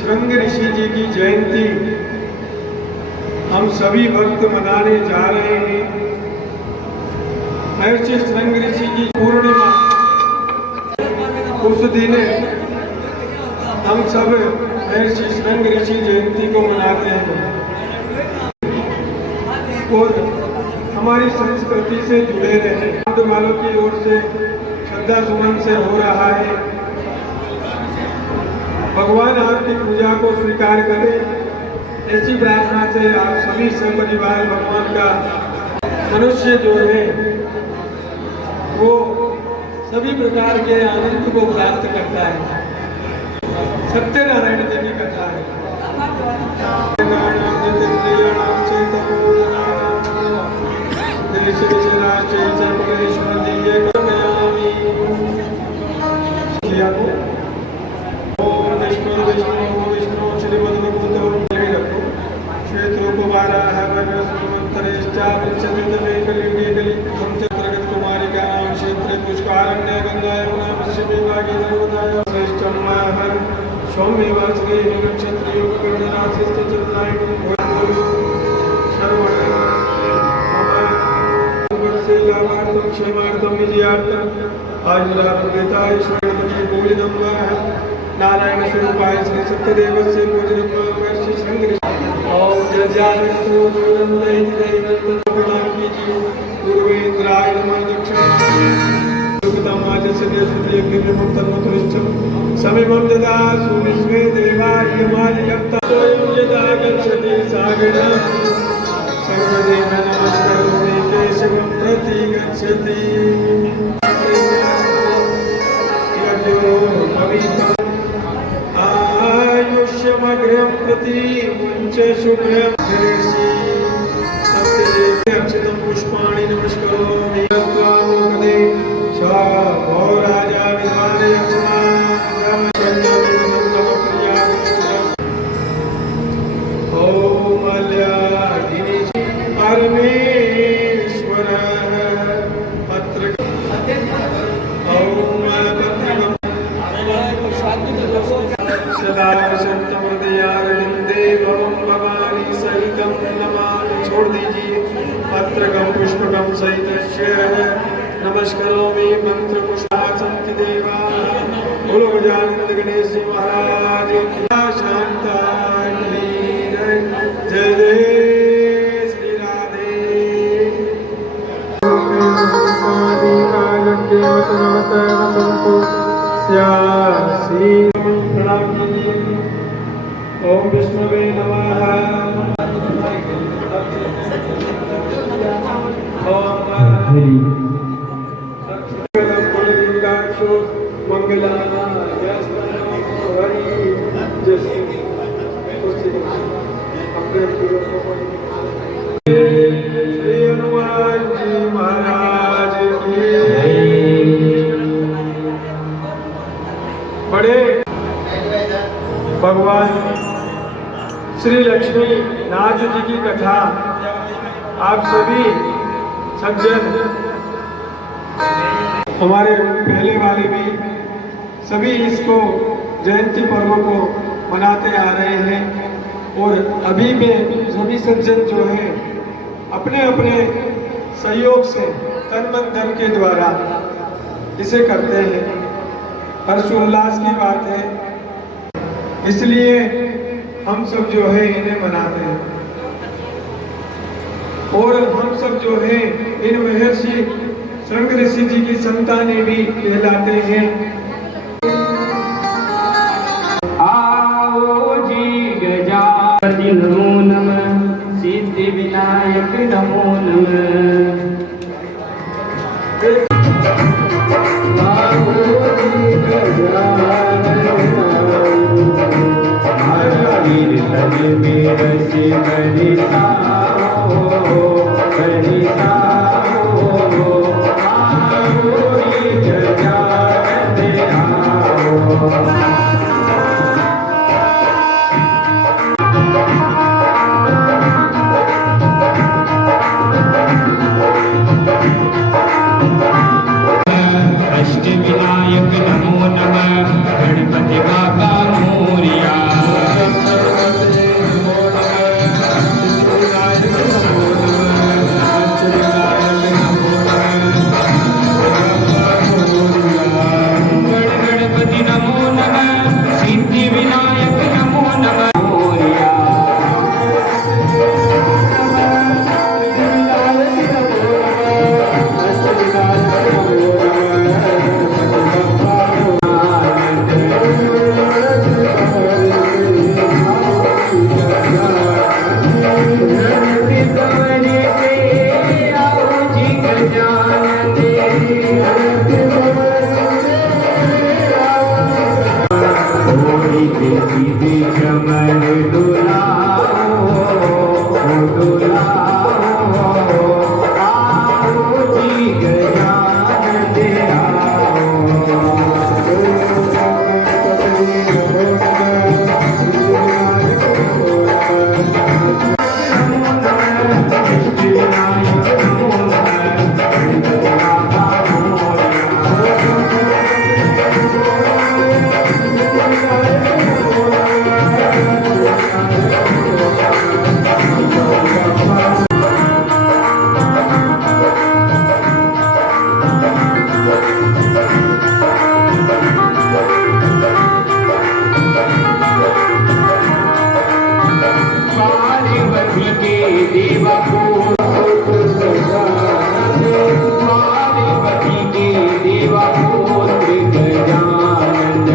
श्रृंग ऋषि जी की जयंती हम सभी भक्त मनाने जा रहे हैं। महर्षि श्रृंग ऋषि की पूर्णिमा उस दिन हम सब महर्षि श्रृंग ऋषि जयंती को मनाते हैं और हमारी संस्कृति से जुड़े रहे। वालों की ओर से श्रद्धा सुमन से हो रहा है। भगवान आपकी पूजा को स्वीकार करें, ऐसी प्रार्थना से आप सभी सपरिवार भगवान का मनुष्य जो है वो सभी प्रकार के आनंद को प्राप्त करता है। सत्यनारायण जी की कथा है। नारायण स्वरूपाय श्री सत्यदेवस्य महर्षि श्रृंग पूर्वेन्द्राय नमः समिमं ददासु विश्वे देवाय यदा गच्छति सागरं सर्वदेव नमस्करोमि केशवं प्रति गच्छति। आयुष्यमग्र्यं प्रति मुञ्च शुभ्रं अक्षतं पुष्पाणि नमस्करोमि। राजा विधाने परमेश्वर पत्र सदा सत्यमृदयारणं देवं भवानी सहितं नमामि। छोड़ दीजिए पत्रकं पुष्पकं सहितस्य नमस्करोमि मंत्र पुष्पासंति देवा। बोलो गजानन गणेश जी महाराज शांतानि जय जय श्री राधे। प्रणाम कीजिए। ओम विष्णुवे नमः। हनुमान जी महाराज की बड़े भगवान श्री लक्ष्मी नाथ जी की कथा आप सभी सज्जन हमारे पहले वाले भी सभी इसको जयंती पर्व को मनाते आ रहे हैं और अभी भी सभी सज्जन जो है अपने अपने सहयोग से तन मन धन के द्वारा इसे करते हैं। हर्षोल्लास की बात है। इसलिए हम सब जो है इन्हें मनाते हैं। और हम सब जो है इन महर्षि शृंग ऋषि जी की संतानें भी कहलाते हैं। आओ जी गजानन नमो नमः, सिद्धि विनायक नमो नमः। आओ जी गजानन महावीर तन में रचे बलिसाओ बलिसाओ। आओ जी गजानन आओ। अष्टविनायक नमो नमः, गणपति बाबा मोरया। गणपति नमो नमः, सिद्धि विनायक नमो नमः मोरया। चमन डुलाओ डुलाओ, आओ जी गजानन पार्वती के देवा पार्वती के देवा पुत्र गजानन।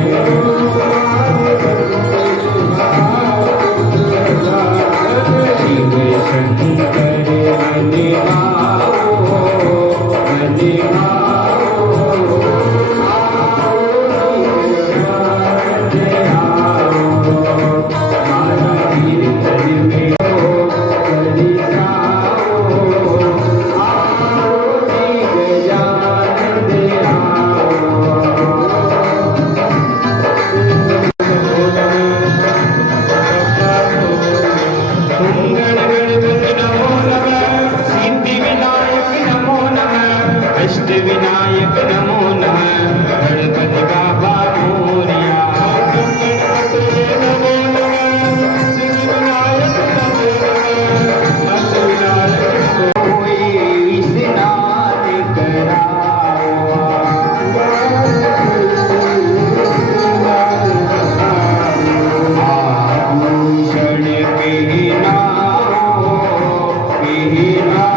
शिव शंकर बने आओ बने आओ। विनायक नमो नमः, गणपति बाबा मोरया। नमो नमः, सिद्धि विनायक नमो नमः, अष्टविनायक। कोई स्नान कराओ, आभूषण पहनाओ पहनाओ।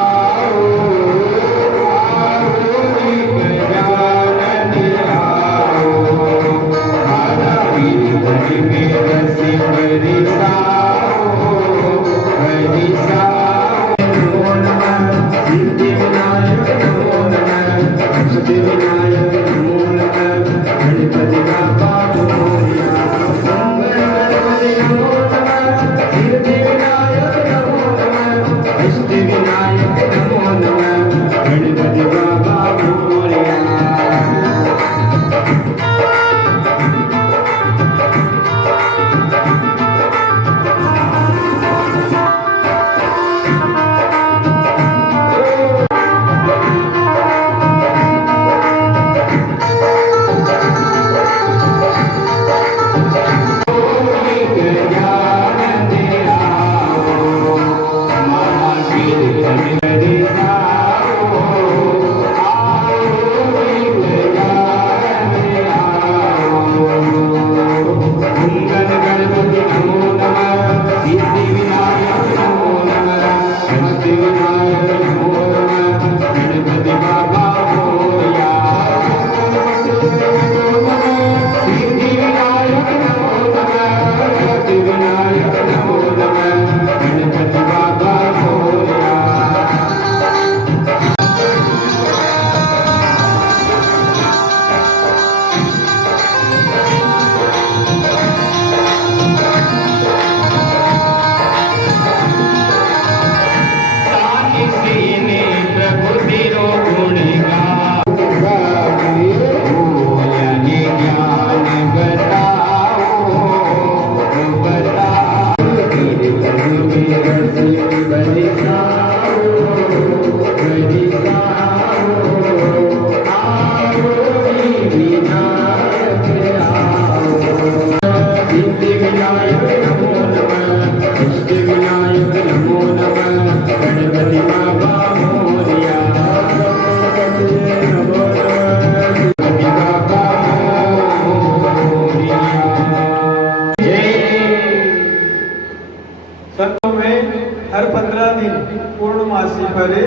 हमारे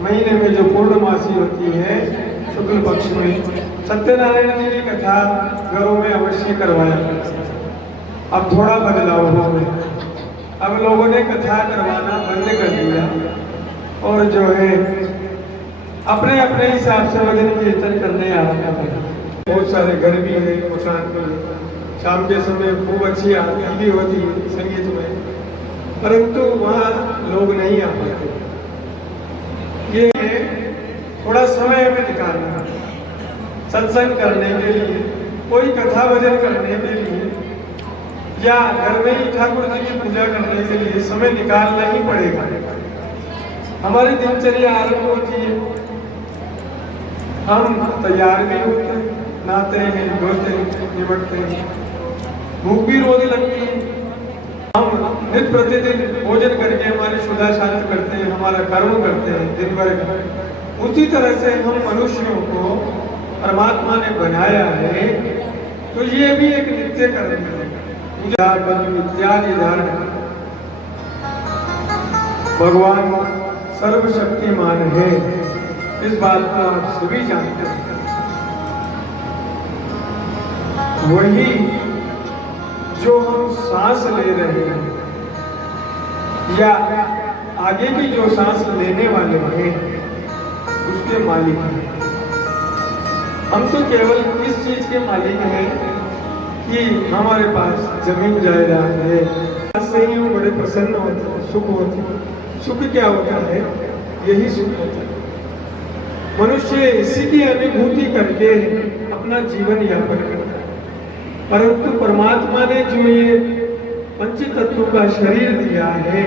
महीने में जो पूर्णमासी होती है शुक्ल पक्ष में सत्यनारायण जी की कथा घरों में अवश्य करवाया करते हैं। अब थोड़ा बदलाव हो गया, अब लोगों ने कथा करवाना बंद कर दिया और जो है अपने अपने हिसाब से भजन कीर्तन करने आरंभ कर। बहुत सारे घर भी है, मकान भी है, शाम के समय खूब अच्छी आरती भी होती है संगीत में, परंतु वहाँ लोग नहीं आ पाते। ये थोड़ा समय हमें निकालना सत्संग करने के लिए, कोई कथा भजन करने के लिए या घर में ही ठाकुर जी की पूजा करने के लिए समय निकालना ही पड़ेगा। हमारी दिनचर्या आरंभ होती है, हम तैयार भी होते हैं, नहाते हैं, धोते हैं, निपटते हैं, भूख भी रोज लगती है। हम नित्य प्रतिदिन भोजन करके हमारी शुद्धा शांत करते हैं, हमारा कर्म करते हैं दिन भर का। उसी तरह से हम मनुष्यों को परमात्मा ने बनाया है, तो ये भी एक नित्य कर्म है। पूजा इत्यादि धारण भगवान सर्वशक्तिमान है, इस बात को आप सभी जानते हैं। वही जो हम सांस ले रहे हैं या आगे की जो सांस लेने वाले हैं उसके मालिक हैं। हम तो केवल इस चीज के मालिक हैं कि हमारे पास जमीन जायदाद है, से ही हम बड़े प्रसन्न होते हैं, सुख होते हैं। सुख क्या होता है? यही सुख होता है। मनुष्य इसी की अनुभूति करके अपना जीवन यापन करता है, परंतु परमात्मा ने जो ये पंच तत्वों का शरीर दिया है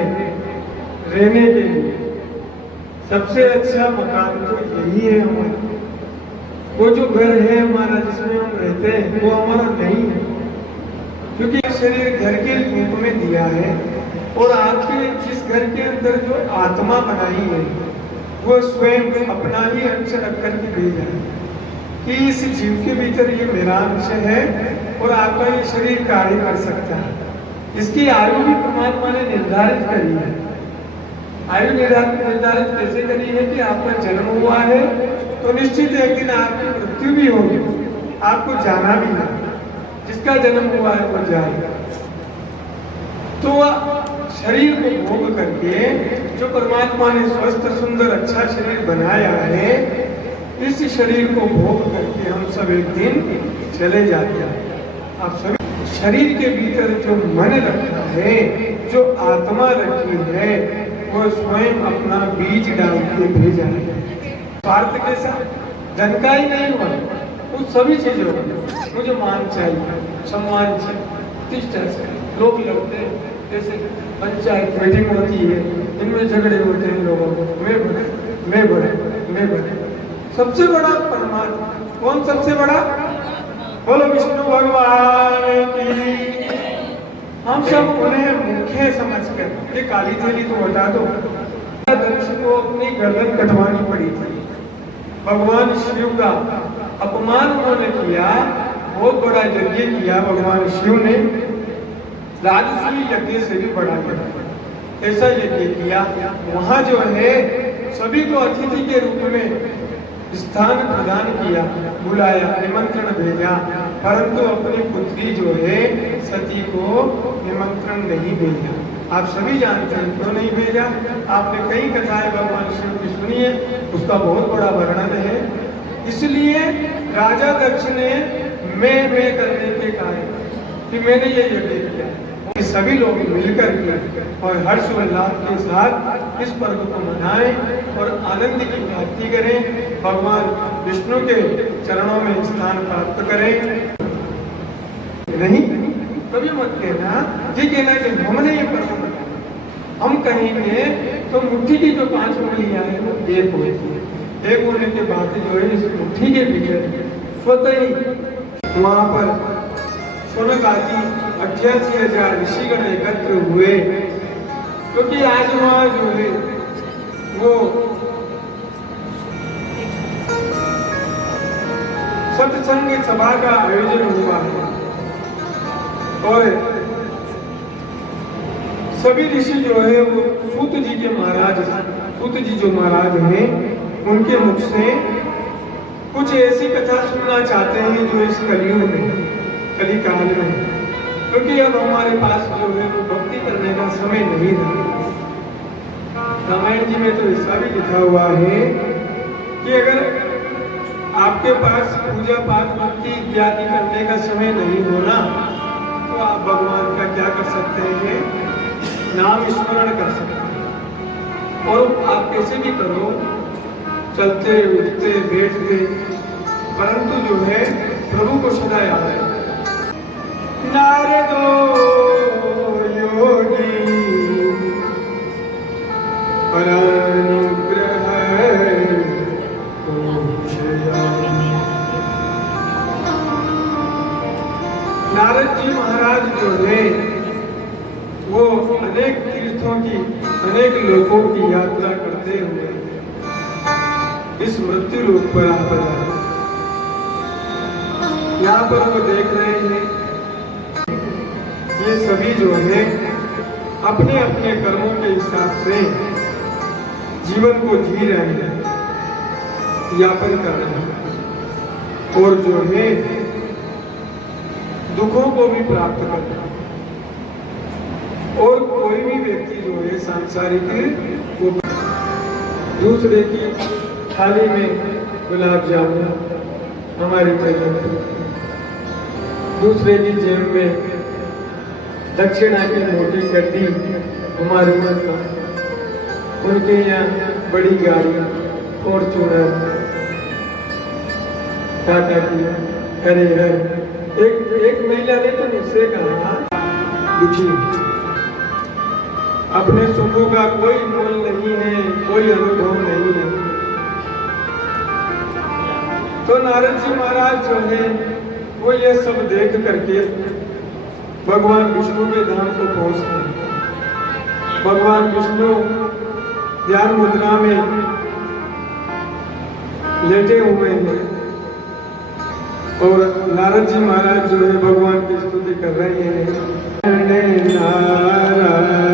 रहने के लिए, सबसे अच्छा मकान तो यही है हमारा। वो जो घर है हमारा जिसमें हम रहते हैं वो हमारा नहीं है, क्योंकि शरीर घर के रूप में दिया है और आपके जिस घर के अंदर जो आत्मा बनाई है वो स्वयं अपना ही अंश रख करके भेजा है कि इस जीव के भीतर ये मेरा अंश है और आपका ये शरीर कार्य कर सकता है। इसकी आयु भी परमात्मा ने निर्धारित करी है। आयु निर्धारित कैसे करी है कि आपका जन्म हुआ है तो निश्चित एक दिन आपकी मृत्यु भी होगी, आपको जाना भी है। जिसका जन्म हुआ है वो जाएगा। तो शरीर को भोग करके जो परमात्मा ने स्वस्थ सुंदर अच्छा शरीर बनाया है, इस शरीर को भोग करके हम सब एक दिन चले जाते हैं। आप सभी शरीर के भीतर जो मन रखा है, जो आत्मा रखी है, वो स्वयं अपना बीज डाल के भेजा है। स्वार्थ के साथ धन का ही नहीं हुआ, उस सभी चीजों में मुझे मान चाहिए, सम्मान चाहिए, प्रतिष्ठा चाहिए। लोग लड़ते हैं, जैसे पंचायत मीटिंग होती है, इनमें झगड़े होते हैं लोगों को, मैं बड़े। सबसे बड़ा परमात्मा कौन? सबसे बड़ा बोलो विष्णु भगवान की। हम सब उन्हें मुख्य समझकर ये काली थैली तो हटा दो। दक्ष को अपनी गर्दन कटवानी पड़ी थी। भगवान शिव का अपमान उन्होंने किया, बहुत बड़ा यज्ञ किया भगवान शिव ने, राजसूय यज्ञ से भी बड़ा किया। ऐसा यज्ञ किया, वहां जो है सभी को अतिथि के रूप में स्थान प्रदान किया, बुलाया, निमंत्रण भेजा, परंतु अपनी पुत्री जो है सती को निमंत्रण नहीं भेजा। आप सभी जानते हैं क्यों नहीं भेजा। आपने कई कथाएं भगवान शिव की सुनी है, उसका बहुत बड़ा वर्णन है। इसलिए राजा दक्ष ने मैं करने के कारण कि मैंने ये यज्ञ किया, कि सभी लोग मिलकर के और हर्ष उल्लास के साथ इस पर्व को मनाएं और आनंद की प्राप्ति करें, भगवान विष्णु के चरणों में स्थान प्राप्त करें। नहीं कभी मत कहना, ये कहना कि हमने ये पर्व मनाया। हम कहेंगे तो मुट्ठी की जो 5 उंगलियां हैं वो एक होती है, एक होने के बाद जो है इस मुट्ठी के भीतर स्वतः ही वहां पर शौनक आदि 88,000 ऋषिगण एकत्र हुए, क्योंकि आज वहां जो है वो सत्संग सभा का आयोजन हुआ है और सभी ऋषि जो है वो सूत जी के महाराज सूत जी जो महाराज हैं उनके मुख से कुछ ऐसी कथा सुनना चाहते हैं जो इस कलयुग में, कली काल में, क्योंकि अब हमारे पास जो है वो भक्ति करने का समय नहीं रहा। रामायण जी में तो ऐसा भी लिखा हुआ है कि अगर आपके पास पूजा पाठ भक्ति इत्यादि करने का समय नहीं होना तो आप भगवान का क्या कर सकते हैं, नाम स्मरण कर सकते हैं। और आप कैसे भी करो, चलते उठते बैठते, परंतु जो है प्रभु को सदा याद है। नारदो योगी परानुग्रह नारद जी महाराज जो है वो अनेक तीर्थों की, अनेक लोकों की यात्रा करते हुए इस मृत्यु लोक पर आ पधारे। यहाँ पर वो देख रहे हैं ये सभी जो है अपने अपने कर्मों के हिसाब से जीवन को जी रहे हैं, यापन कर रहे हैं और जो है दुखों को भी प्राप्त कर रहे हैं। और कोई भी व्यक्ति जो है सांसारिक वो दूसरे की थाली में गुलाब जामुन हमारी प्रेजेंट, दूसरे की जेब में दक्षिणा की मोटी गड्डी हमारे मन का, उनके यहाँ बड़ी गाड़ी फॉर्च्यूनर टाटा की, अरे हर एक महिला ने तो मुझसे कहा दुखी, अपने सुखों का कोई मोल नहीं है, कोई अनुभव नहीं है। तो नारद जी महाराज जो है वो ये सब देख करके भगवान विष्णु के धाम को पहुंचते। भगवान विष्णु ध्यान मुद्रा में लेटे हुए हैं और नारद जी महाराज जो है भगवान की स्तुति कर रहे हैं। नारायण नारायण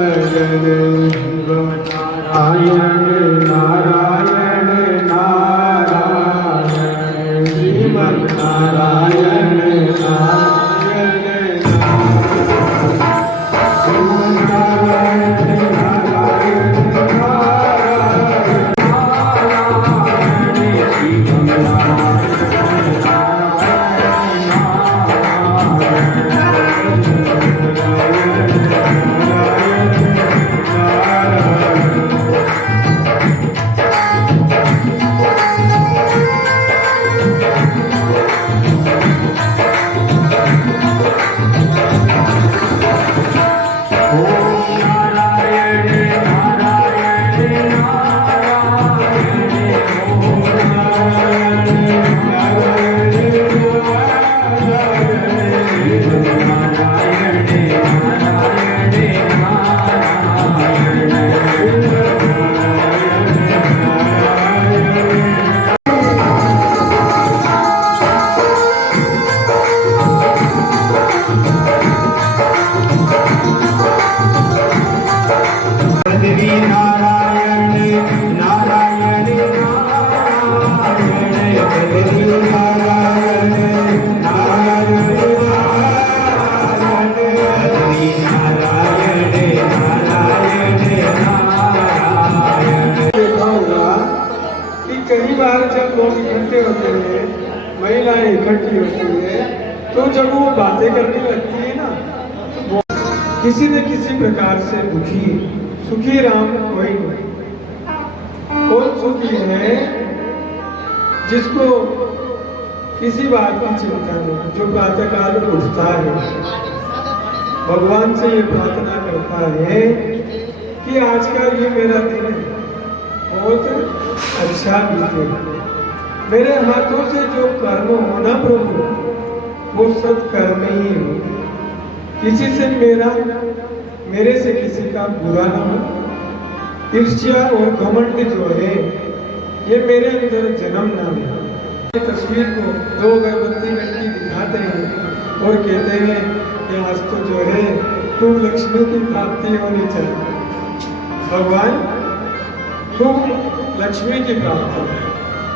नारायण नारायण श्रीमन नारायण नारायण श्रीमन नारायण नारायण कई बार जब लोग इकट्ठे होते हैं, महिलाएं इकट्ठी होती है, तो जब वो बातें करने लगती है ना तो किसी न किसी प्रकार से दुखी है। सुखी राम कोई नहीं। कौन सुखी है? जिसको किसी बात की चिंता नहीं, जो प्रातः काल में उठता है, भगवान से ये प्रार्थना करता है कि आज का ये मेरा दिन बहुत अच्छा बीते, मेरे हाथों से जो कर्म हो ना प्रभु वो सत्कर्म ही हो, किसी से मेरे से किसी का बुरा ना हो। ईर्ष्या और घमंड जो है ये मेरे अंदर जन्म ना ले। तस्वीर को 2 अगरबत्ती घंटी दिखाते हैं और कहते हैं कि आज तो जो है तू लक्ष्मी की प्राप्ति होनी चाहिए। भगवान खूब लक्ष्मी की प्राप्ति।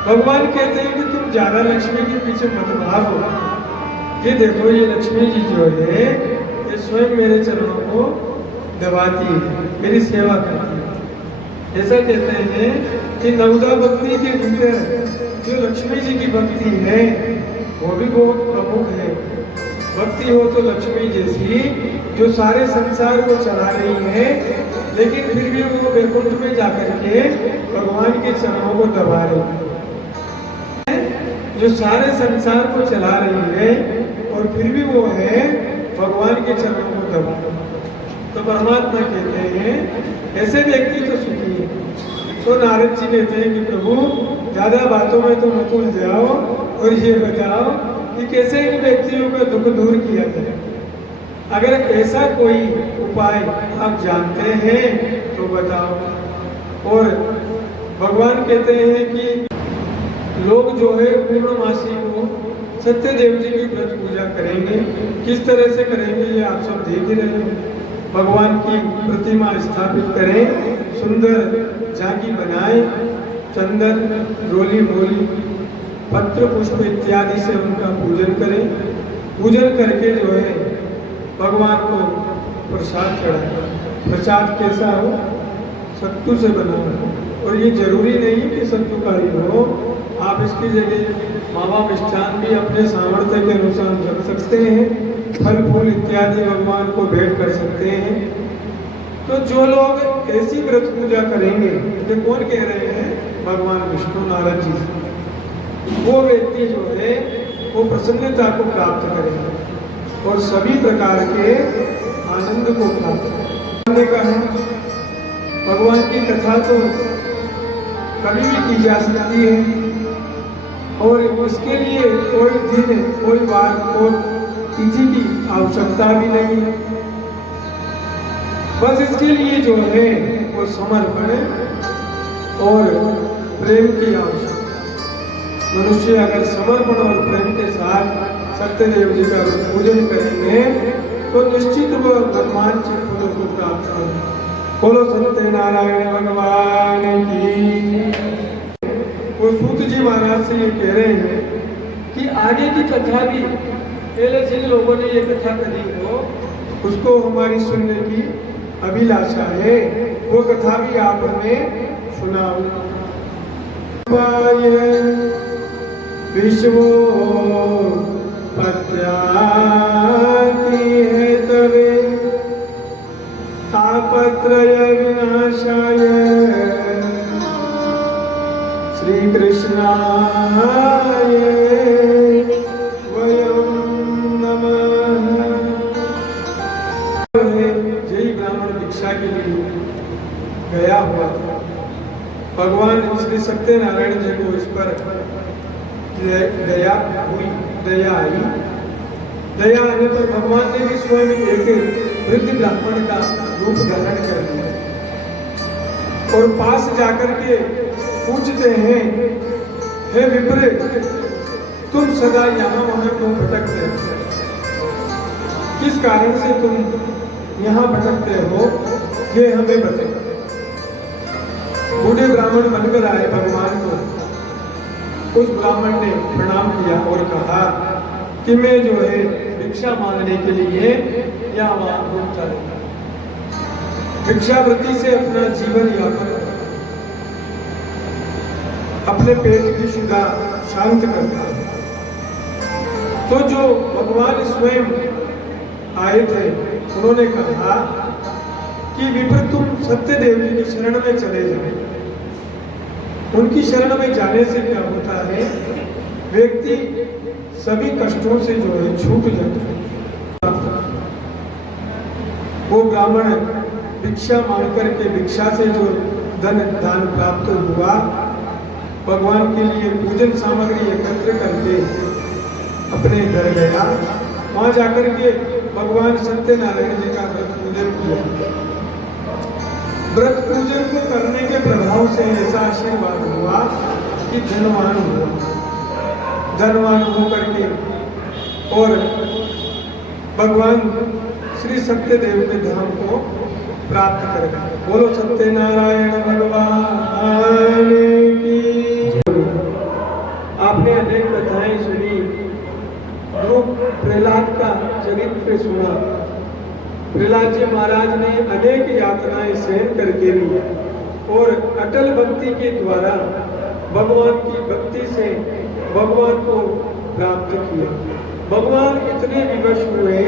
भगवान कहते हैं कि तुम ज्यादा लक्ष्मी के पीछे मत भागो। ये देखो, ये लक्ष्मी जी जो है ये स्वयं मेरे चरणों को दबाती है, मेरी सेवा करती है। ऐसा कहते हैं कि नवदा भक्ति के भीतर जो लक्ष्मी जी की भक्ति है वो भी बहुत प्रमुख है। भक्ति हो तो लक्ष्मी जैसी जो सारे संसार को चला रही है, लेकिन फिर भी वो वैकुंठ में जाकर के भगवान के चरणों को दबा रही है। जो सारे संसार को चला रही है और फिर भी वो है भगवान के चरणों को दबा रही है। तो परमात्मा कहते हैं ऐसे व्यक्ति तो सुखी है। तो नारद जी कहते हैं कि प्रभु ज्यादा बातों में तो मत उलझाओ और ये बताओ कि कैसे इन व्यक्तियों का दुख दूर किया जाए। अगर ऐसा कोई उपाय आप जानते हैं तो बताओ। और भगवान कहते हैं कि लोग जो है पूर्णमासी को सत्यदेव जी की व्रत पूजा करेंगे। किस तरह से करेंगे ये आप सब देख ही रहे हो। भगवान की प्रतिमा स्थापित करें, सुंदर झांकी बनाए, चंदन, रोली मोली, पत्र पुष्प इत्यादि से उनका पूजन करें। पूजन करके जो है भगवान को प्रसाद चढ़ाएं। प्रसाद कैसा हो? सत्तू से बना हो। और ये जरूरी नहीं कि सत्तू का ही हो, आप इसकी जगह मावा मिष्ठान भी अपने सामर्थ्य के अनुसार रख सकते हैं। फल फूल इत्यादि भगवान को भेंट कर सकते हैं। तो जो लोग ऐसी व्रत पूजा करेंगे, ये कौन कह रहे हैं? भगवान विष्णु नारद जी से। वो व्यक्ति जो है वो प्रसन्नता को प्राप्त करेंगे और सभी प्रकार के आनंद को प्राप्त करेंगे। कहा भगवान की कथा तो कभी भी की जा सकती है और उसके लिए कोई दिन, कोई वार, कोई तिथि की आवश्यकता भी नहीं है। बस इसके लिए जो है वो समर्पण और प्रेम की आवश्यकता। मनुष्य अगर समर्पण और प्रेम के साथ सत्यदेव जी का पूजन करेंगे तो निश्चित वो भगवान के फलों को प्राप्त करेंगे। बोलो सत्यनारायण भगवान की। वो सूत जी महाराज से ये कह रहे हैं कि आगे की कथा भी पहले जिन लोगों ने ये कथा करी हो उसको हमारी सुनने की अभिलाषा है। वो कथा भी आप हमें सुनाओ। विश्व पत्याति है तवे तापत्रय विनाशाय श्री कृष्णाय वयं नमः। जय ब्राह्मण भिक्षा के लिए गया हुआ था। भगवान श्री सत्यनारायण जी को इस पर दया हुई, दया आई। दया आने पर भगवान ने भी स्वयं एक वृद्ध ब्राह्मण का रूप धारण कर लिया और पास जाकर के पूछते हैं, हे विप्र, तुम सदा यहाँ वहां क्यों भटकते हो? किस कारण से तुम यहाँ भटकते हो, ये हमें बताओ। बूढ़े ब्राह्मण बनकर आए भगवान को। उस ब्राह्मण ने प्रणाम किया और कहा कि मैं जो है भिक्षा मांगने के लिए यहाँ वहां घूमता रहता, भिक्षावृत्ति से अपना जीवन यापन, अपने पेट की क्षुधा शांत करता। तो जो भगवान स्वयं आए थे उन्होंने कहा कि विप्र, तुम सत्यदेव जी की शरण में चले जाओ। उनकी शरण में जाने से क्या होता है, व्यक्ति सभी कष्टों से जो है छूट जाता है। वो ब्राह्मण भिक्षा मांग करके भिक्षा से जो धन दान प्राप्त हुआ, भगवान के लिए पूजन सामग्री एकत्र करके अपने घर गया। वहां जाकर के भगवान सत्यनारायण जी का व्रत पूजन किया। व्रत पूजन को करने के प्रभाव से ऐसा आशीर्वाद हुआ कि धनवान हुआ। धनवान होकर के और भगवान श्री सत्यदेव के धाम को प्राप्त करेगा। बोलो सत्यनारायण भगवान की। आपने अनेक कथाएं सुनी, ध्रुव प्रहलाद का चरित्र सुना। प्रहलाद जी महाराज ने अनेक यातनाएं सहन करके ली और अटल भक्ति के द्वारा भगवान की भक्ति से भगवान को प्राप्त किया। भगवान इतने विवश हुए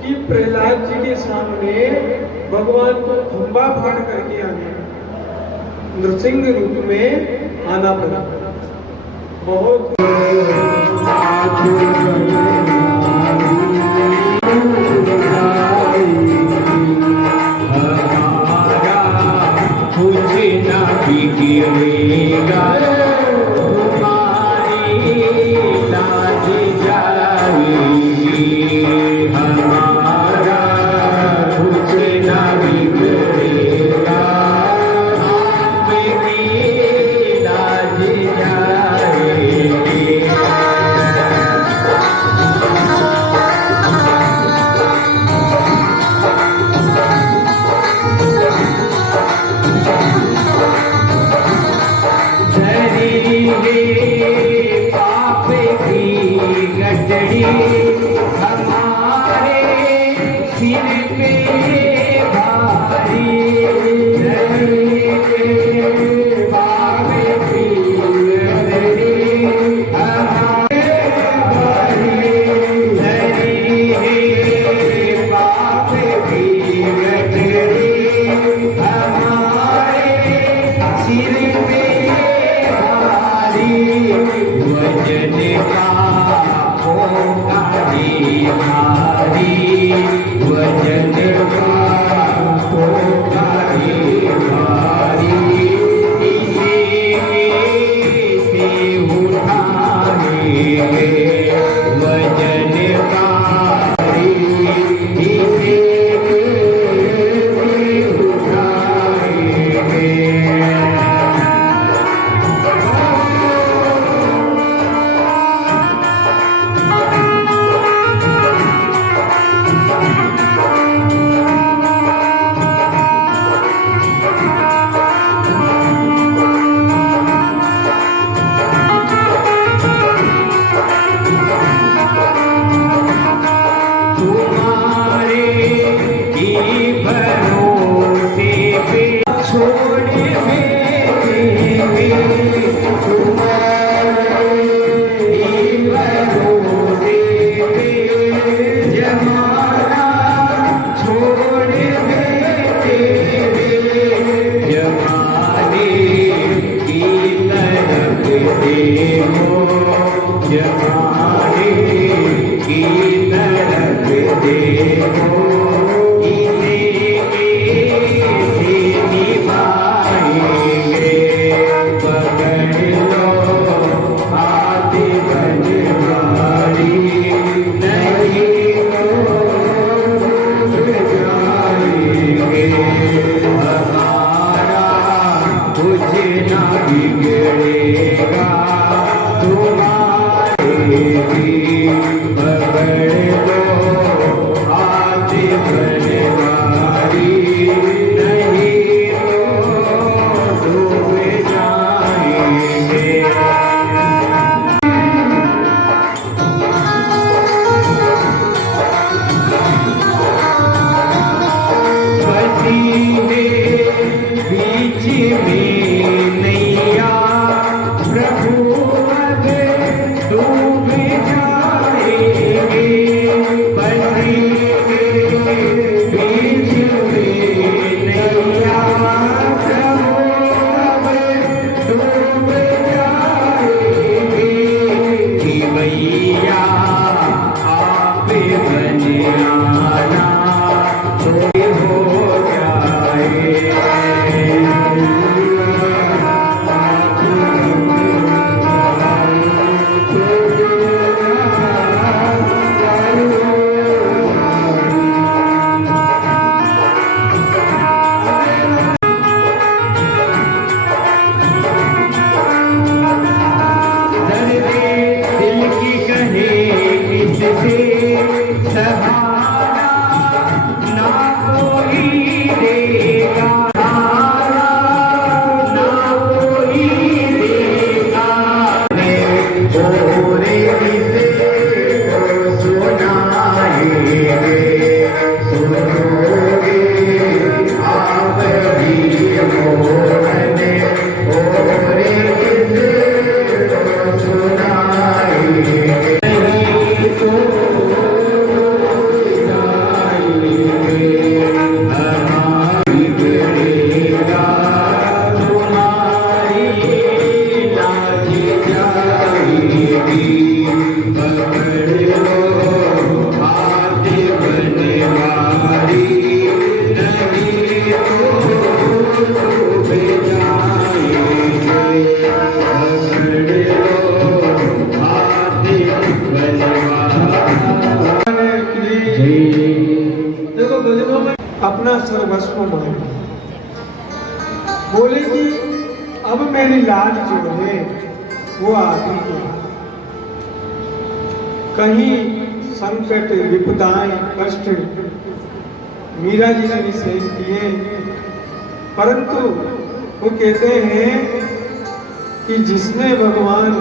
कि प्रहलाद जी के सामने भगवान को खंबा फाड़ करके आने, नृसिंह रूप में आना पड़ा। बहुत कुछ न बिगड़ेगा, तुम्हारी लाज जाएगी। हमारा कुछ न बिगड़ेगा, मेरी लाज जाएगी। पाप की गठड़ी हमारे सिर पे भारी, पाप की गठड़ी हमारे भारी, पाप की गठड़ी हमारे सिर पे वजन का होगा भारी, वजन अपना सर्वस्व मान लिया। बोले कि अब मेरी लाज जो है वो आप ही की है। कहीं संकट विपदाएं कष्ट मीरा जी ने भी सहन किए, परंतु वो कहते हैं कि जिसने भगवान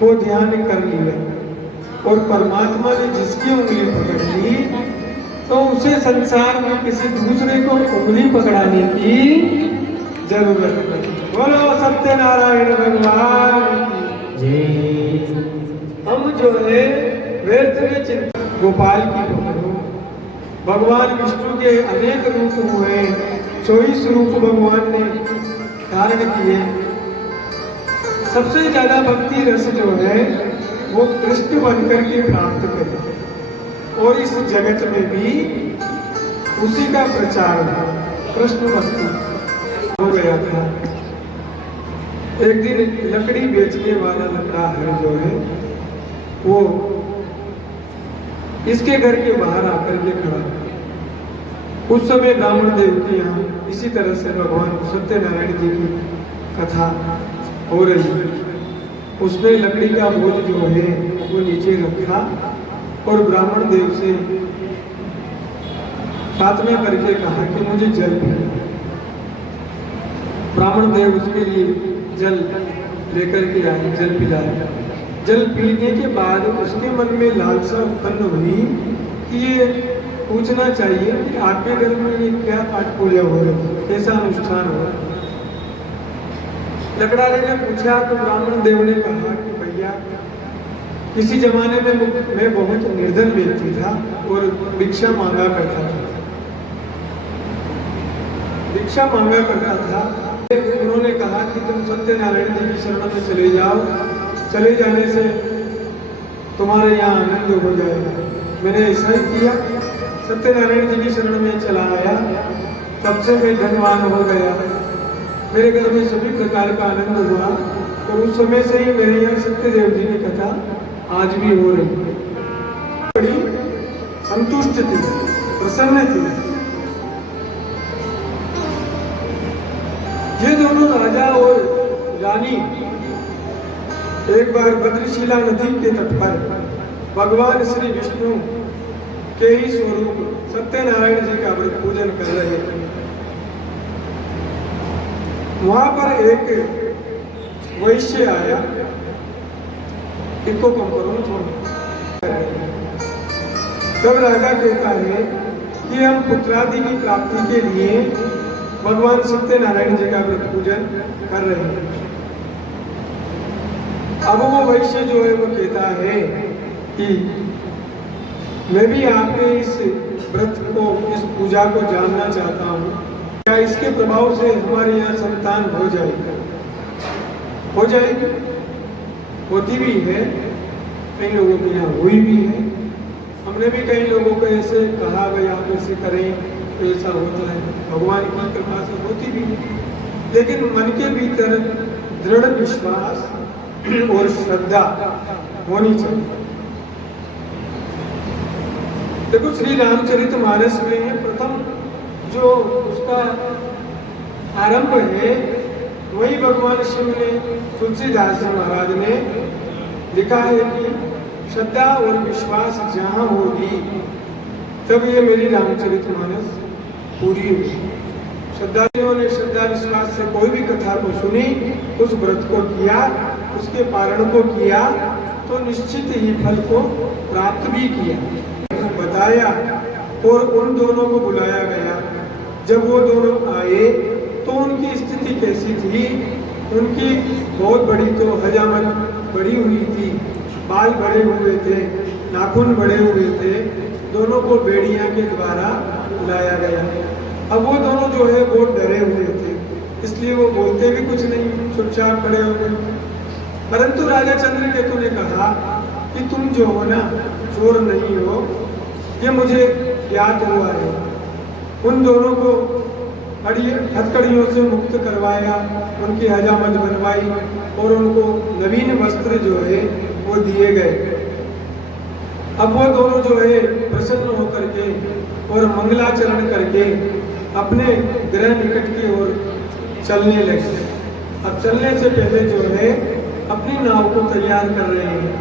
को ध्यान कर लिया और परमात्मा ने जिसकी उंगली पकड़ ली, तो उसे संसार में किसी दूसरे को उंगली पकड़ाने की जरूरत नहीं। बोलो सत्यनारायण भगवान की जय। हम जो है व्यर्थ में चिंता गोपाल की पकड़ो। भगवान विष्णु के अनेक रूप हुए, 24 रूप भगवान ने धारण किए। सबसे ज्यादा भक्ति रस जो है वो कृष्ण बनकर के प्राप्त करे, और इस जगत में भी उसी का प्रचार है। कृष्ण भक्ति हो गया था। एक दिन लकड़ी बेचने वाला लकड़ा है जो है वो इसके घर के बाहर आकर के खड़ा। उस समय ब्राह्मण देव के यहाँ इसी तरह से भगवान सत्यनारायण जी की कथा हो रही है। उसने लकड़ी का बोझ जो है वो नीचे रखा और ब्राह्मण देव से प्रार्थना करके कहा कि मुझे जल पीना। ब्राह्मण देव उसके लिए जल लेकर के आए, जल पिलाया। जल पीने के बाद उसके मन में लालसा उत्पन्न हुई कि ये पूछना चाहिए कि आपके घर में ये क्या पाठ पूजा हो रही है, कैसा अनुष्ठान हो रहा है। लकड़ारे ने पूछा तो ब्राह्मण देव ने कहा कि भैया किसी जमाने में मैं बहुत निर्धन व्यक्ति था और भिक्षा मांगा करता था। भिक्षा मांगा करता था। उन्होंने कहा कि तुम सत्यनारायण जी की शरण में चले जाओ, चले जाने से तुम्हारे यहाँ आनंद हो जाएगा। मैंने ऐसा ही किया, सत्यनारायण जी की शरण में चला आया, तब से मैं धनवान हो गया। मेरे घर में सभी प्रकार का आनंद हुआ और उस समय से ही मेरे यहाँ सत्यदेव जी की कथा आज भी हो रही है। बड़ी संतुष्ट थी, प्रसन्न थी। ये दोनों राजा और रानी एक बार बद्रशिला नदी के तट पर भगवान श्री विष्णु के ही स्वरूप सत्यनारायण जी का व्रत पूजन कर रहे थे। वहां पर एक वैश्य आया, इनको कम करो थोड़ा। तब राजा कहता है कि हम पुत्रादि की प्राप्ति के लिए भगवान सत्यनारायण जी का व्रत पूजन कर रहे हैं। अब वो वैश्य जो है वो कहता है कि मैं भी आपके इस व्रत को, इस पूजा को जानना चाहता हूँ। क्या इसके प्रभाव से हमारे यहाँ संतान हो जाएगी? हो जाएगी, होती भी है, कई लोगों के यहाँ हुई भी है। हमने भी कई लोगों को ऐसे कहा भाई आप ऐसे करें तो ऐसा होता है। भगवान की कृपा से होती भी है, लेकिन मन के भीतर दृढ़ विश्वास और श्रद्धा होनी चाहिए। देखो श्री रामचरितमानस में प्रथम जो उसका आरंभ है वही भगवान शिव ने तुलसीदास महाराज ने लिखा है कि श्रद्धा और विश्वास जहाँ होगी तब ये मेरी रामचरितमानस पूरी हुई। श्रद्धालुओं ने श्रद्धा विश्वास से कोई भी कथा को सुनी, उस व्रत को किया, उसके पारण को किया, तो निश्चित ही फल को प्राप्त भी किया। बताया और उन दोनों को बुलाया गया। जब वो दोनों आए तो उनकी स्थिति कैसी थी? उनकी बहुत बड़ी तो हजामत बड़ी हुई थी, बाल बड़े हुए थे, नाखून बड़े हुए थे। दोनों को बेड़ियां के द्वारा लाया गया। अब वो दोनों जो है बहुत डरे हुए थे, इसलिए वो बोलते भी कुछ नहीं, चुपचाप खड़े हो गए। परंतु राजा चंद्रकेतु ने कहा कि तुम जो हो ना चोर नहीं हो, ये मुझे ज्ञात हुआ है। उन दोनों को हथकड़ियों से मुक्त करवाया, उनकी हजामत बनवाई और उनको नवीन वस्त्र जो है वो दिए गए। अब वो दोनों जो है प्रसन्न होकर के और मंगलाचरण करके अपने गृह निकट की ओर चलने लगे। अब चलने से पहले जो है अपनी नाव को तैयार कर रहे हैं।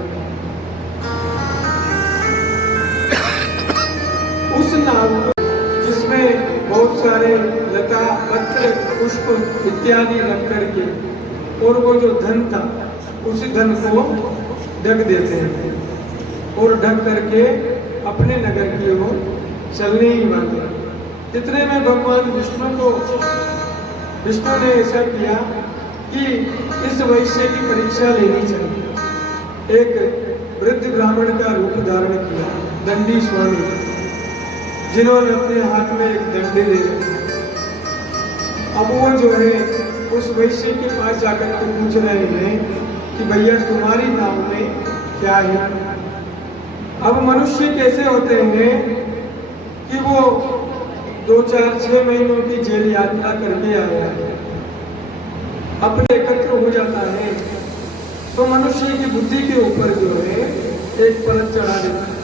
उस नाव को जिसमें बहुत सारे लता पत्र पुष्प इत्यादि रख करके और वो जो धन था उसी धन को ढक देते हैं और ढक करके अपने नगर की ओर चलने ही वाले। इतने में भगवान विष्णु ने ऐसा किया कि इस वैश्य की परीक्षा लेनी चाहिए। एक वृद्ध ब्राह्मण का रूप धारण किया, दंडी स्वामी, जिन्होंने अपने हाथ में एक डंडे ले रखी। अब वो जो है उस वैश्य के पास जाकर के पूछ रहे हैं कि भैया तुम्हारी नाव में क्या है। अब मनुष्य कैसे होते हैं कि वो 2-4-6 महीनों की जेल यात्रा करके आया है, अपने एकत्र हो जाता है तो मनुष्य की बुद्धि के ऊपर जो है एक परत चढ़ा देता है।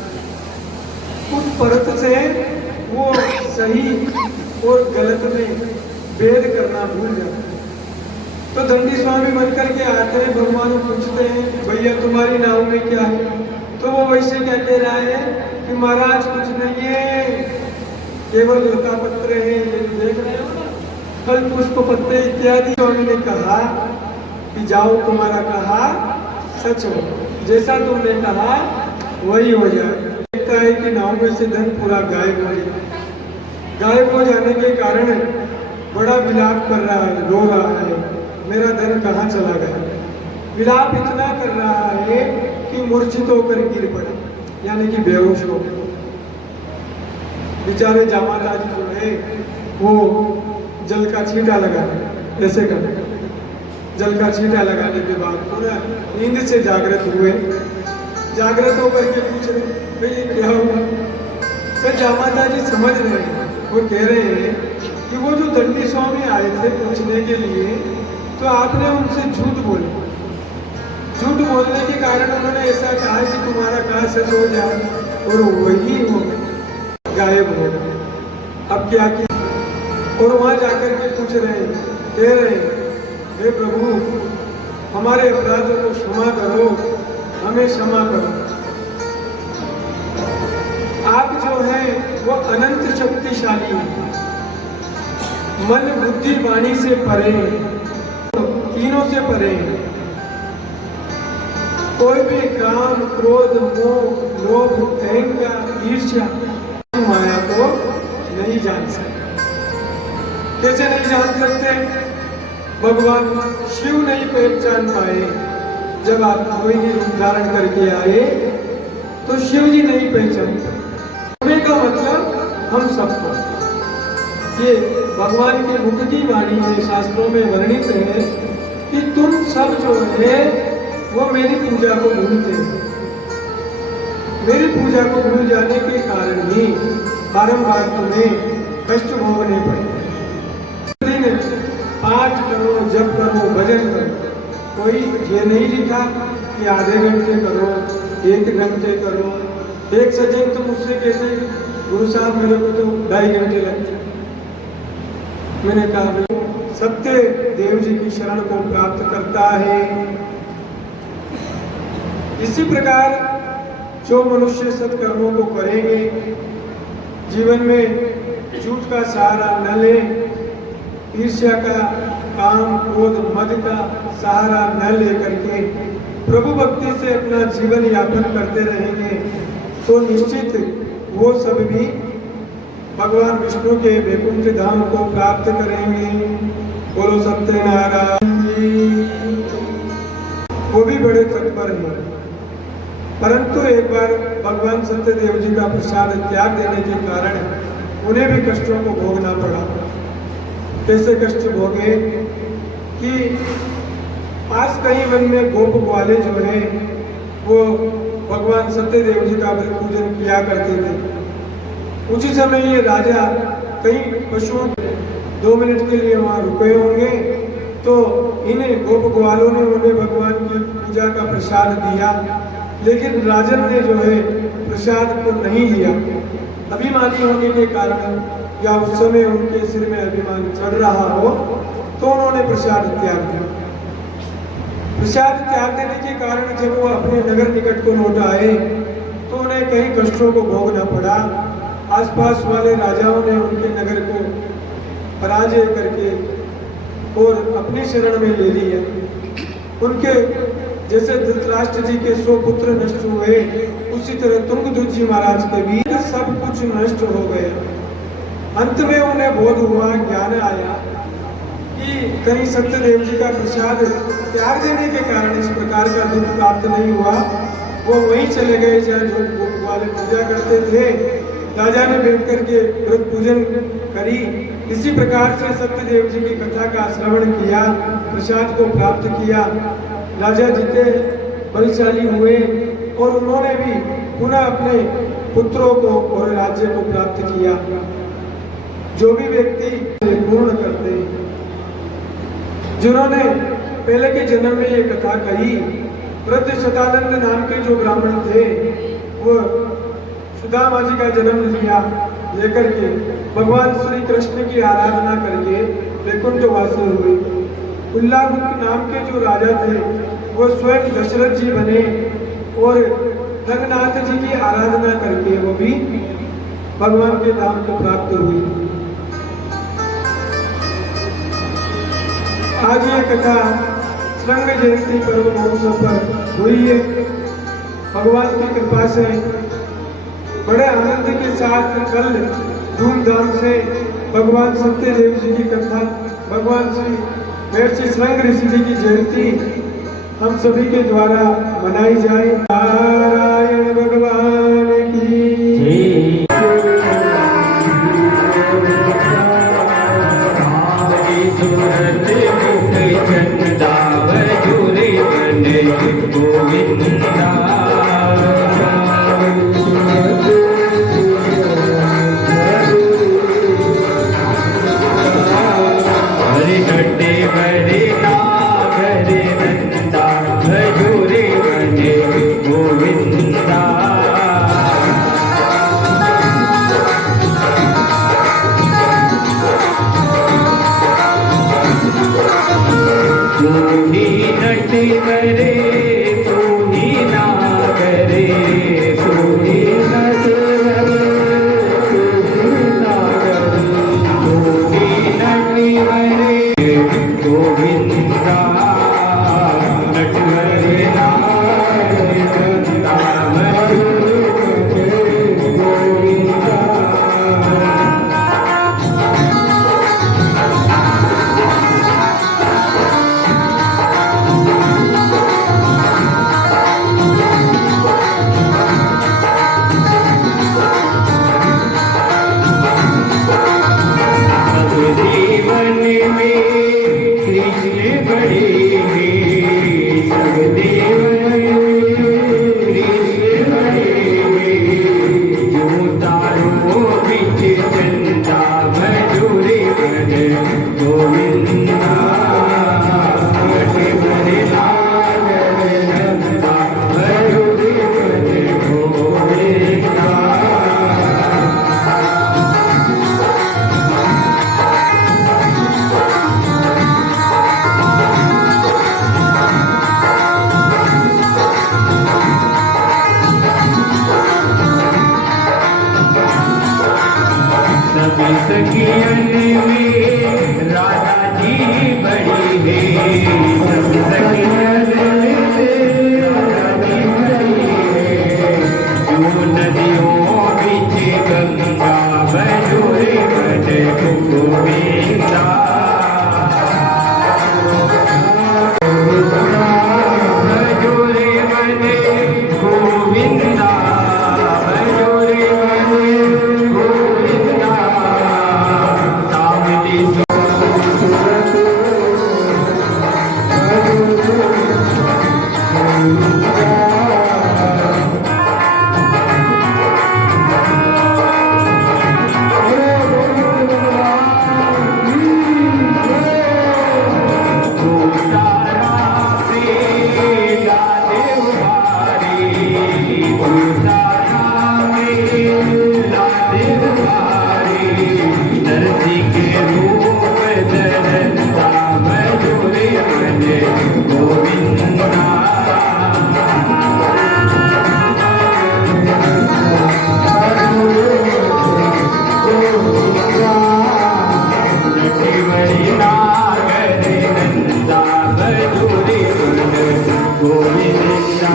उस परत से वो सही और गलत में भेद करना भूल जाता है। तो दंडी स्वामी बनकर के आते हैं, भगवान को पूछते हैं भैया तुम्हारी नाव में क्या है। तो वो वैसे क्या कह रहा है कि महाराज कुछ नहीं है, केवल लता पत्र है, देख रहे हो ना, फल पुष्प पत्ते इत्यादि। स्वामी ने कहा कि जाओ तुम्हारा कहा सच हो, जैसा तुमने कहा वही हो जाए। देखता है कि नाव में से धन पूरा गायब हो जाए। गायब हो जाने के कारण बड़ा विलाप कर रहा है, रो रहा है, मेरा धन कहाँ चला गया। विलाप इतना कर रहा है कि मूर्छित होकर गिर पड़ा, यानी कि बेहोश हो गया। बेचारे जामाताजी जो है वो जल का छींटा लगा, ऐसे कर जल का छींटा लगाने के बाद पूरा नींद से जागृत हुए। जागृत होकर के पूछ रहे भाई क्या हुआ। तो जामाताजी समझ रहे हैं, वो कह रहे हैं कि वो जो दंडी स्वामी आए थे पूछने के लिए, तो आपने उनसे झूठ बोले। झूठ बोलने के कारण उन्होंने ऐसा कहा कि तुम्हारा कहा सच हो जाए, और वही हो गायब हो गए। अब क्या किया, और वहां जाकर के पूछ रहे हैं, कह रहे हैं हे प्रभु हमारे अपराधों को क्षमा करो, हमें क्षमा करो। आप जो है वो अनंत शक्तिशाली हैं, मन बुद्धि वाणी से परे हैं, तीनों से परे हैं। कोई भी काम क्रोध मोह लोभ अहंकार ईर्ष्या माया को नहीं जान सकते। कैसे नहीं जान सकते? भगवान शिव नहीं पहचान पाए। जब आप मोहिनी रूप धारण करके आए तो शिव जी नहीं पहचान पाए। का मतलब हम सबको, ये भगवान के मुख की वाणी है, शास्त्रों में वर्णित है कि तुम सब जो है वो मेरी पूजा को भूलते हैं। मेरी पूजा को भूल जाने के कारण ही बारंबार तुम्हें कष्ट भोगने पड़ते हैं। पाठ करो, जप करो, भजन करो। कोई ये नहीं लिखा कि आधे घंटे करो, 1 घंटे करो। एक सज्जन तो मुझसे कहते हैं गुरु साहब मेरे को तो 2.5 घंटे लगते। मैंने कहा सत्य देव जी की शरण को प्राप्त करता है। इसी प्रकार जो मनुष्य सत्कर्मों को करेंगे, जीवन में झूठ का सहारा न ले, ईर्ष्या का काम क्रोध मद का सहारा न लेकर के प्रभु भक्ति से अपना जीवन यापन करते रहेंगे, तो निश्चित वो सब भी भगवान विष्णु के वैकुंठ धाम को प्राप्त करेंगे। बोलो सत्यनारायण जी। वो भी बड़े तत्पर हैं, परंतु एक बार भगवान सत्यदेव जी का प्रसाद त्याग देने के कारण उन्हें भी कष्टों को भोगना पड़ा। कैसे कष्ट भोगे कि पास कहीं वन में गोप ग्वाले जो है वो भगवान सत्यदेव जी का पूजन किया करते थे। उसी समय ये राजा कई पशुओं 2 मिनट के लिए वहां रुके होंगे, तो इन्हें गोप ग्वालों ने उन्हें भगवान की पूजा का प्रसाद दिया, लेकिन राजन ने जो है प्रसाद को नहीं लिया। अभिमानी होने के कारण या उस समय उनके सिर में अभिमान चढ़ रहा हो तो उन्होंने प्रसाद त्याग दिया। प्रसाद त्याग देने के कारण जब वो अपने नगर निकट को लौट आए तो उन्हें कई कष्टों को भोगना पड़ा। आसपास वाले राजाओं ने उनके नगर को पराजय करके और अपनी शरण में ले लिया। उनके जैसे धृतराष्ट्र जी के 100 पुत्र नष्ट हुए, उसी तरह तुंगध्वज जी महाराज के भी सब कुछ नष्ट हो गया। अंत में उन्हें बोध हुआ, ज्ञान आया कि कहीं सत्यदेव जी का प्रसाद त्याग देने के कारण इस प्रकार का दुख प्राप्त नहीं हुआ। वो वहीं चले गए जहाँ जो भोग वाले पूजा करते थे। राजा ने बैठ करके व्रत पूजन करी। इसी प्रकार से सत्यदेव जी की कथा का श्रवण किया, प्रसाद को प्राप्त किया। राजा जितने बलशाली हुए और उन्होंने भी पुनः अपने पुत्रों को और राज्य को प्राप्त किया। जो भी व्यक्ति पूर्ण करते हैं, जिन्होंने पहले के जन्म में ये कथा कही, वृद्ध शतानंद नाम के जो ब्राह्मण थे, वो सुदामा जी का जन्म लिया, लेकर के भगवान श्री कृष्ण की आराधना करके वैकुंठवासी हुए। उल्लाभुक नाम के जो राजा थे वो स्वयं दशरथ जी बने और रंगनाथ जी की आराधना करके वो भी भगवान के धाम को प्राप्त हुई। आज ये कथा श्रृंग जयंती पर्व महोत्सव पर हुई है। भगवान की कृपा से बड़े आनंद के साथ कल धूमधाम से भगवान सत्यदेव जी की कथा, भगवान श्री महर्षि श्रृंग ऋषि जी की जयंती हम सभी के द्वारा मनाई जाए। नारायण भगवान की Thank you. नटवरी नागर नंदा मधुरी गोविंदा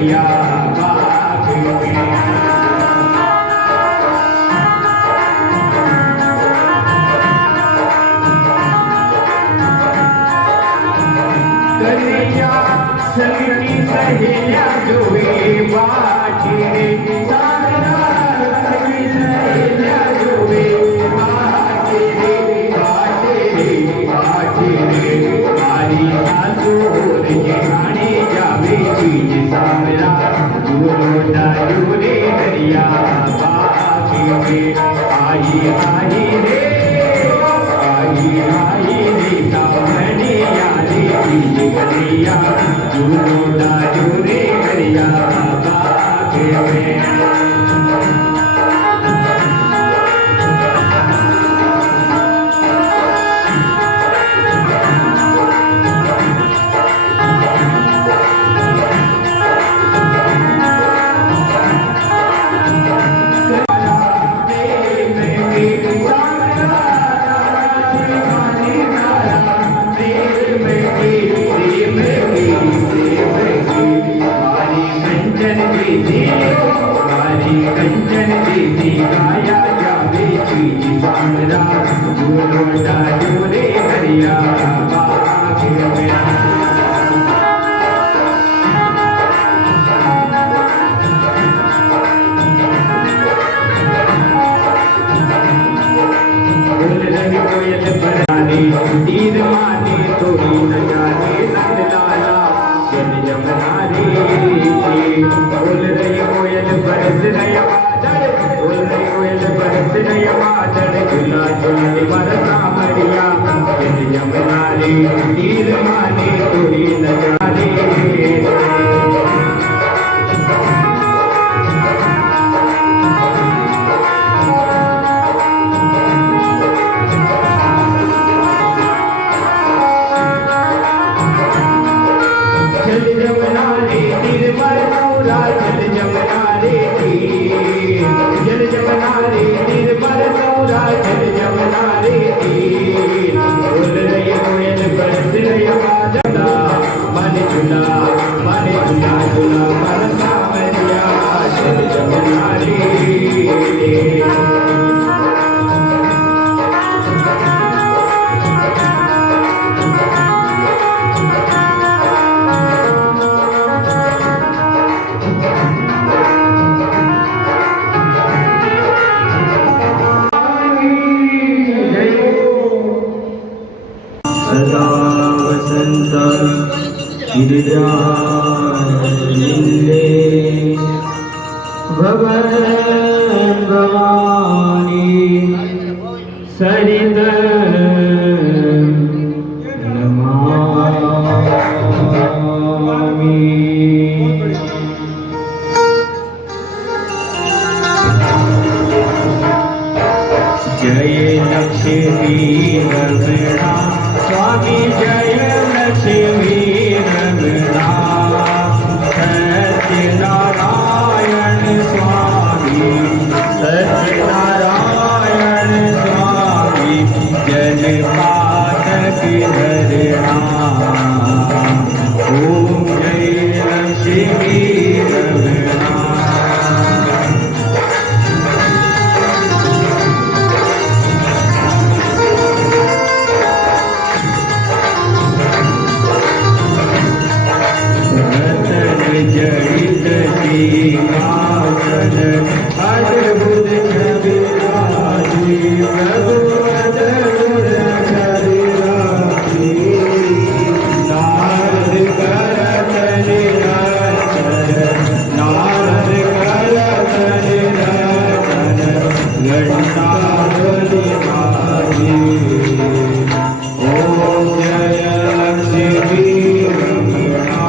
हरिया बाग में। कन्हैया सगनी सहेलिया जोए बाटे रे सारा सगनी सहेलिया जोए बाटे रे मारी सासुर जेठानी जावे चीज सामरा जोड़ा जोरे हरिया बागे में। आई आई रे सावनी यारे चीज कन्हैया जोड़ा जोरे हरिया बागे में। कंचन देसी गाया जावे चीज सामरा जोड़ा जोरे हरिया बाग में। बोल रही कोयल बराने तीर माने थोड़ी न जाने नंद लाला जन जमनारे। बोल रही कोयल बरस रही बादल बोल रही कोयल बरस रही बादल झूला झूले बरसा मरिया जन जमनारे तीर माने थोड़ी न जाने। जल जमुना रे तीर बरसौरा जल जमुना रे तीर जल जमुना रे तीर बरसौरा जल जमुना रे तीर। बोल रही कोयल बरस रही बादल मन झूला झूला बरसा मरिया जल जमुना रे। सदा वसंत गिरिजा लिंदे भवन भवानी सरित नमामि। जय लक्ष्मी रमणा स्वामी जय लक्ष्मी रमणा सत्यनारायण स्वामी जन पातक धरणा। ओम जय लक्ष्मी रमणा। जड़ित सिंहासन अद्भुत छवि राजी प्रभु अद्भुत छवि राजी। नारद करत निरंतर नारद करत निरंतर घंटा ध्वनि बाजी। ओम जय लक्ष्मी रमणा।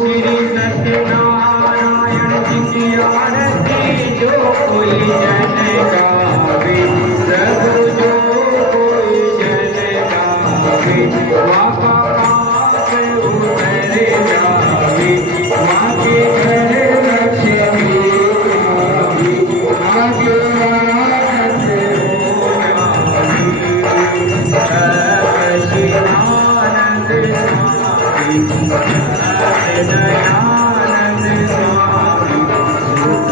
श्री सत्यनारायण जी की आरती जो कोई जन गावे, सब जो कोई जन गावे, बाबा आप उतर जावे, माँ के घर लक्ष्मी आवी, आगे आनंद हो जावे, सच्चिदानंद स्वामी दयानंद स्वामी सुख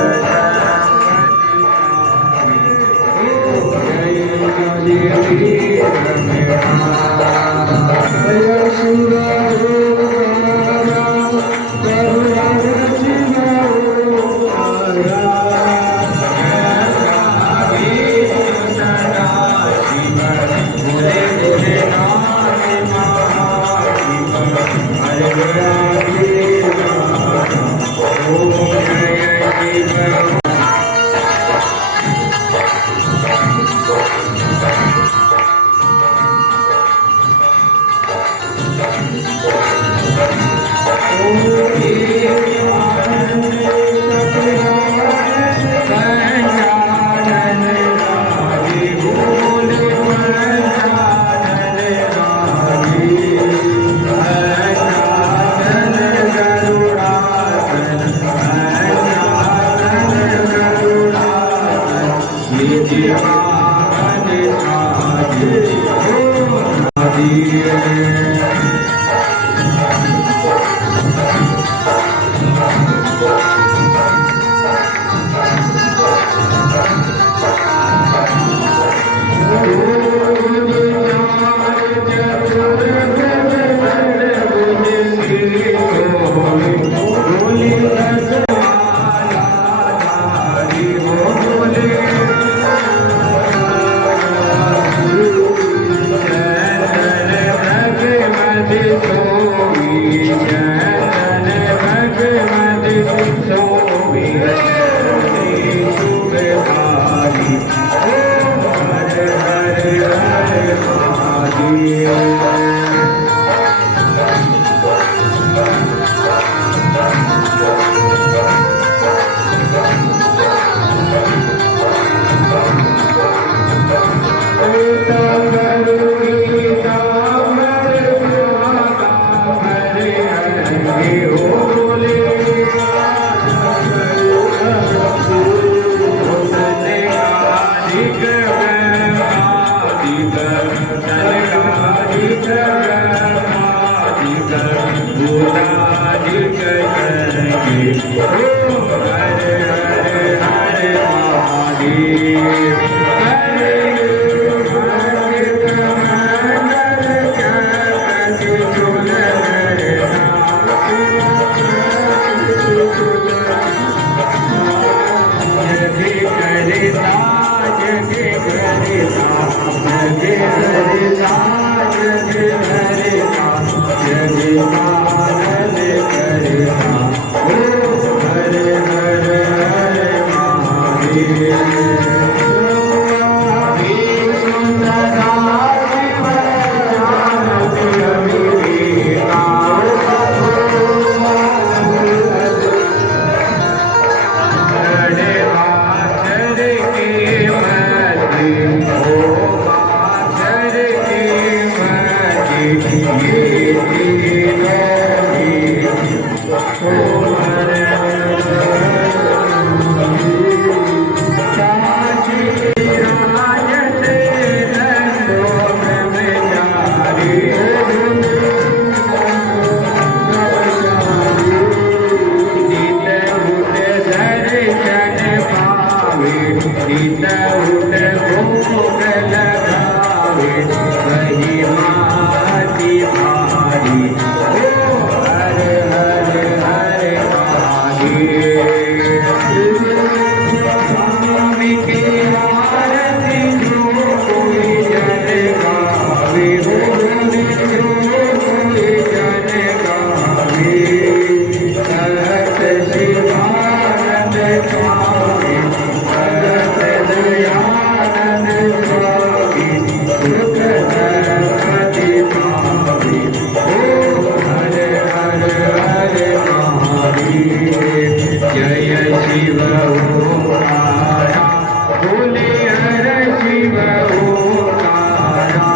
बोले हर शिव ओंकारा,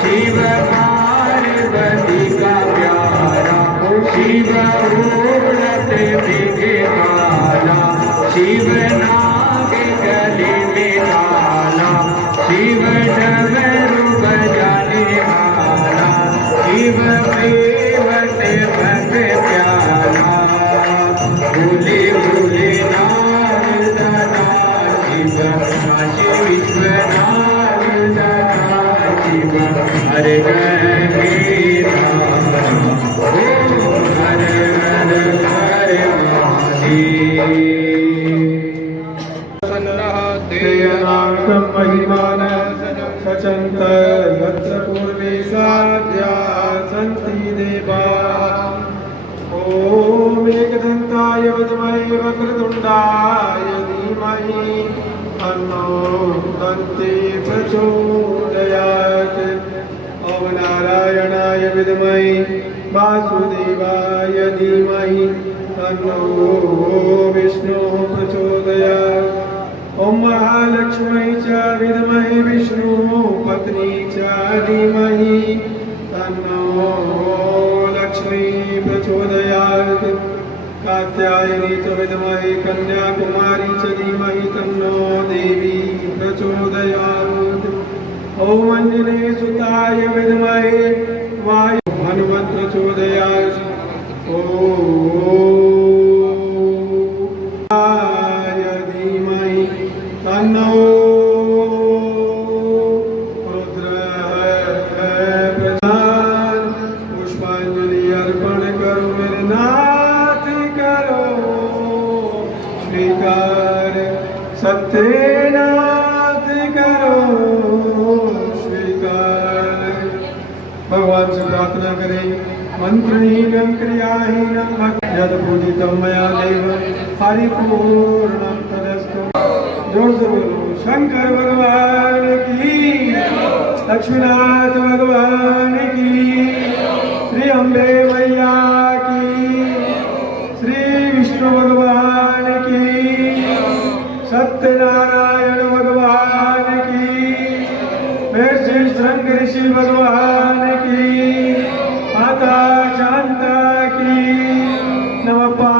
शिव पार्वती का प्यारा, शिव उड़त बिगे काला, शिव नाग गले में काला, शिव डमरू बजाने वाला, शिव प्रेमत भक्त प्यारा, भोले भोले नाम दाता शिव, काशी विश्वनाथ दाता शिव, हरे हरे राम, ओम हरे हरे हरे महादेव। तेनार्थं महिमान सचन्त यत्र पूर्वे साध्या सन्ति देवाः। ॐ एकदन्ताय विद्महे वक्रतुण्डाय धीमहि तन्नो दन्ती प्रचोदयात्। ॐ नारायणाय विद्महे वासुदेवाय धीमहि तन्नो विष्णुः प्रचोदयात्। ॐ महालक्ष्मी च विद्महे विष्णुः पत्नी च धीमहि तन्नो लक्ष्मी प्रचोदयात्। कात्यायनी च विद्महे कन्याकुमारी च धीमहि तन्नो देवी प्रचोदयात्। ॐ अञ्जनेय सुताय विद्महे वायु हनुमत् प्रचोदयात्। ॐ तन्नो रुद्रः प्रधान। पुष्पांजलि अर्पण करो मेरे नाथ करो स्वीकार, सत्यनाथ करो स्वीकार। भगवान से प्रार्थना करें, मंत्रहीनं क्रियाहीनं यद पूजितं मया देव परिपूर्णं तदस्तु। जोर से बोलो शंकर भगवान की, लक्ष्मीनाथ भगवान की, श्री अम्बे मैया की, श्री विष्णु भगवान की, सत्यनारायण भगवान की, श्री शृंग ऋषि भगवान की, माता शांता की, नमः।